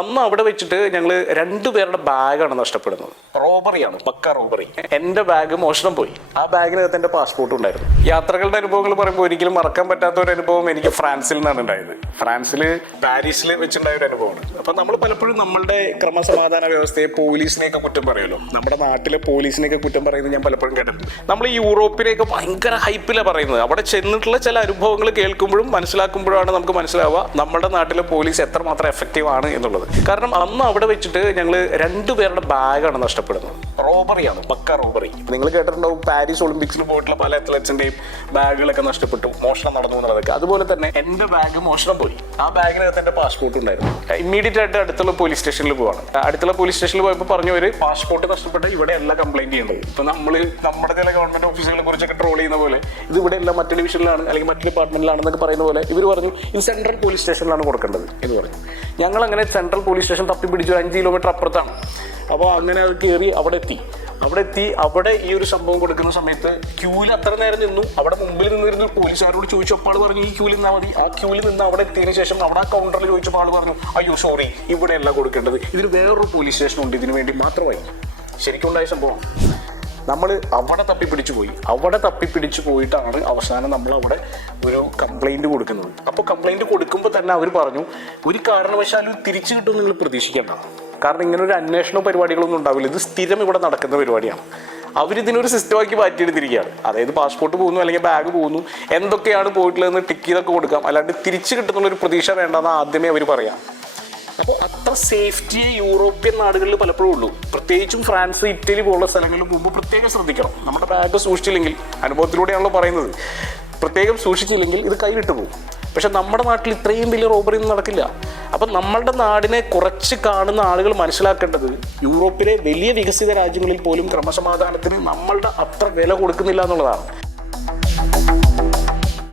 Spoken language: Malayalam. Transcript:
അന്ന് അവിടെ വെച്ചിട്ട് ഞങ്ങൾ രണ്ടുപേരുടെ ബാഗാണ് നഷ്ടപ്പെടുന്നത്. റോബറിയാണ് പക്ക റോബറി. എന്റെ ബാഗ് മോഷണം പോയി. ആ ബാഗിനകത്ത് എന്റെ പാസ്പോർട്ടും ഉണ്ടായിരുന്നു. യാത്രകളുടെ അനുഭവങ്ങൾ പറയുമ്പോൾ ഒരിക്കലും മറക്കാൻ പറ്റാത്ത ഒരു അനുഭവം എനിക്ക് ഫ്രാൻസിൽ നിന്നാണ് ഉണ്ടായത്. ഫ്രാൻസിൽ പാരീസിൽ വെച്ചുണ്ടായ ഒരു അനുഭവമാണ്. അപ്പൊ നമ്മൾ പലപ്പോഴും നമ്മളുടെ ക്രമസമാധാന വ്യവസ്ഥയെ പോലീസിനെയൊക്കെ കുറ്റം പറയുമല്ലോ. നമ്മുടെ നാട്ടിലെ പോലീസിനെയൊക്കെ കുറ്റം പറയുന്നത് ഞാൻ പലപ്പോഴും കേട്ടിട്ടുണ്ട്. നമ്മൾ ഈ യൂറോപ്പിനെയൊക്കെ ഭയങ്കര ഹൈപ്പിലാണ് പറയുന്നത്. അവിടെ ചെന്നിട്ടുള്ള ചില അനുഭവങ്ങൾ കേൾക്കുമ്പോഴും മനസ്സിലാക്കുമ്പോഴാണ് നമുക്ക് മനസ്സിലാവുക നമ്മുടെ നാട്ടിലെ പോലീസ് എത്രമാത്രം എഫക്റ്റീവ് ആണ് എന്നുള്ളത്. കാരണം അന്ന് അവിടെ വെച്ചിട്ട് ഞങ്ങൾ രണ്ടുപേരുടെ ബാഗാണ് നഷ്ടപ്പെടുന്നത്. റോബറിയാണ് പക്ക റോബറി. നിങ്ങൾ കേട്ടിട്ടുണ്ടാവും പാരീസ് ഒളിമ്പിക്സിൽ പോയിട്ടുള്ള പല അത്ലറ്റ്സിന്റെയും ബാഗുകളൊക്കെ നഷ്ടപ്പെട്ടു. മോഷണം നടന്നു എന്നുള്ളതൊക്കെ. അതുപോലെ തന്നെ എന്റെ ബാഗ് മോഷണം പോയി. ആ ബാഗിനകത്ത് എന്റെ പാസ്പോർട്ട് ഉണ്ടായിരുന്നു. ഇമ്മീഡിയറ്റ് ആയിട്ട് അടുത്തുള്ള പോലീസ് സ്റ്റേഷനിൽ പോവാണ്. അടുത്തുള്ള പോലീസ് സ്റ്റേഷനിൽ പോയപ്പോൾ പറഞ്ഞു ഒരു പാസ്പോർട്ട് നഷ്ടപ്പെട്ട ഇവിടെ എല്ലാം കംപ്ലൈന്റ് ചെയ്യേണ്ടത് ഇപ്പൊ നമ്മൾ നമ്മുടെ ചില ഗവൺമെന്റ് ഓഫീസുകളെ കുറിച്ചൊക്കെ ട്രോൾ ചെയ്യുന്ന പോലെ ഇത് ഇവിടെ എല്ലാം മറ്റു ഡിവിഷനിലാണ് അല്ലെങ്കിൽ മറ്റു ഡിപ്പാർട്ട്മെന്റിലാണെന്നൊക്കെ പറയുന്ന പോലെ ഇവർ പറഞ്ഞു ഇത് സെൻട്രൽ പോലീസ് സ്റ്റേഷനിലാണ് കൊടുക്കേണ്ടത് എന്ന് പറഞ്ഞു. ഞങ്ങൾ അങ്ങനെ സെൻട്രൽ പോലീസ് സ്റ്റേഷൻ തപ്പി പിടിച്ചു ഒരു അഞ്ച് കിലോമീറ്റർ അപ്പുറത്താണ്. അപ്പോൾ അങ്ങനെ അത് കയറി അവിടെ എത്തി. അവിടെ എത്തി അവിടെ ഈ ഒരു സംഭവം കൊടുക്കുന്ന സമയത്ത് ക്യൂവിൽ അത്ര നേരം നിന്നു. അവിടെ മുമ്പിൽ നിന്നിരുന്ന പോലീസുകാരോട് ചോദിച്ചു അപ്പോൾ പറഞ്ഞു ഈ ക്യൂവിൽ നിന്നാൽ മതി. ആ ക്യൂവിൽ നിന്ന് അവിടെ എത്തിയതിനു ശേഷം അവിടെ ആ കൗണ്ടറിൽ ചോദിച്ചപ്പോൾ ആൾ പറഞ്ഞു അയ്യോ സോറി ഇവിടെയല്ല കൊടുക്കേണ്ടത്. ഇതിന് വേറൊരു പോലീസ് സ്റ്റേഷൻ ഉണ്ട് ഇതിനു വേണ്ടി മാത്രമായി. ശരിക്കും ഉണ്ടായ സംഭവം. നമ്മൾ അവിടെ തപ്പി പിടിച്ചു പോയി. അവിടെ തപ്പി പിടിച്ചു പോയിട്ടാണ് അവസാനം നമ്മൾ അവിടെ ഒരു കംപ്ലൈന്റ് കൊടുക്കുന്നത്. അപ്പോൾ കംപ്ലൈന്റ് കൊടുക്കുമ്പോൾ തന്നെ അവർ പറഞ്ഞു ഒരു കാരണവശാലും തിരിച്ചു കിട്ടും നിങ്ങൾ പ്രതീക്ഷിക്കേണ്ട. കാരണം ഇങ്ങനെ ഒരു അന്വേഷണ പരിപാടികളൊന്നും ഉണ്ടാവില്ല. ഇത് സ്ഥിരം ഇവിടെ നടക്കുന്ന പരിപാടിയാണ്. അവരിതിനൊരു സിസ്റ്റമാക്കി മാറ്റിയെടുത്തിരിക്കുകയാണ്. അതായത് പാസ്പോർട്ട് പോകുന്നു അല്ലെങ്കിൽ ബാഗ് പോകുന്നു എന്തൊക്കെയാണ് പോയിട്ടുള്ളതെന്ന് ടിക്ക് ചെയ്തൊക്കെ കൊടുക്കാം. അല്ലാണ്ട് തിരിച്ചു കിട്ടുന്നുള്ളൊരു പ്രതീക്ഷ വേണ്ടെന്ന് ആദ്യമേ അവർ പറയാം. അപ്പോൾ അത്ര സേഫ്റ്റി യൂറോപ്യൻ നാടുകളിൽ പലപ്പോഴും ഉള്ളൂ. പ്രത്യേകിച്ചും ഫ്രാൻസ് ഇറ്റലി പോലുള്ള സ്ഥലങ്ങളിൽ മുമ്പ് പ്രത്യേകം ശ്രദ്ധിക്കണം. നമ്മുടെ ബാഗ് സൂക്ഷിച്ചില്ലെങ്കിൽ അനുഭവത്തിലൂടെയാണല്ലോ പറയുന്നത്. പ്രത്യേകം സൂക്ഷിച്ചില്ലെങ്കിൽ ഇത് കൈവിട്ടു പോകും. പക്ഷെ നമ്മുടെ നാട്ടിൽ ഇത്രയും വലിയ റോബറി ഒന്നും നടക്കില്ല. അപ്പം നമ്മളുടെ നാടിനെ കുറച്ച് കാണുന്ന ആളുകൾ മനസ്സിലാക്കേണ്ടത് യൂറോപ്പിലെ വലിയ വികസിത രാജ്യങ്ങളിൽ പോലും ക്രമസമാധാനത്തിന് നമ്മളുടെ അത്ര വില കൊടുക്കുന്നില്ല എന്നുള്ളതാണ്.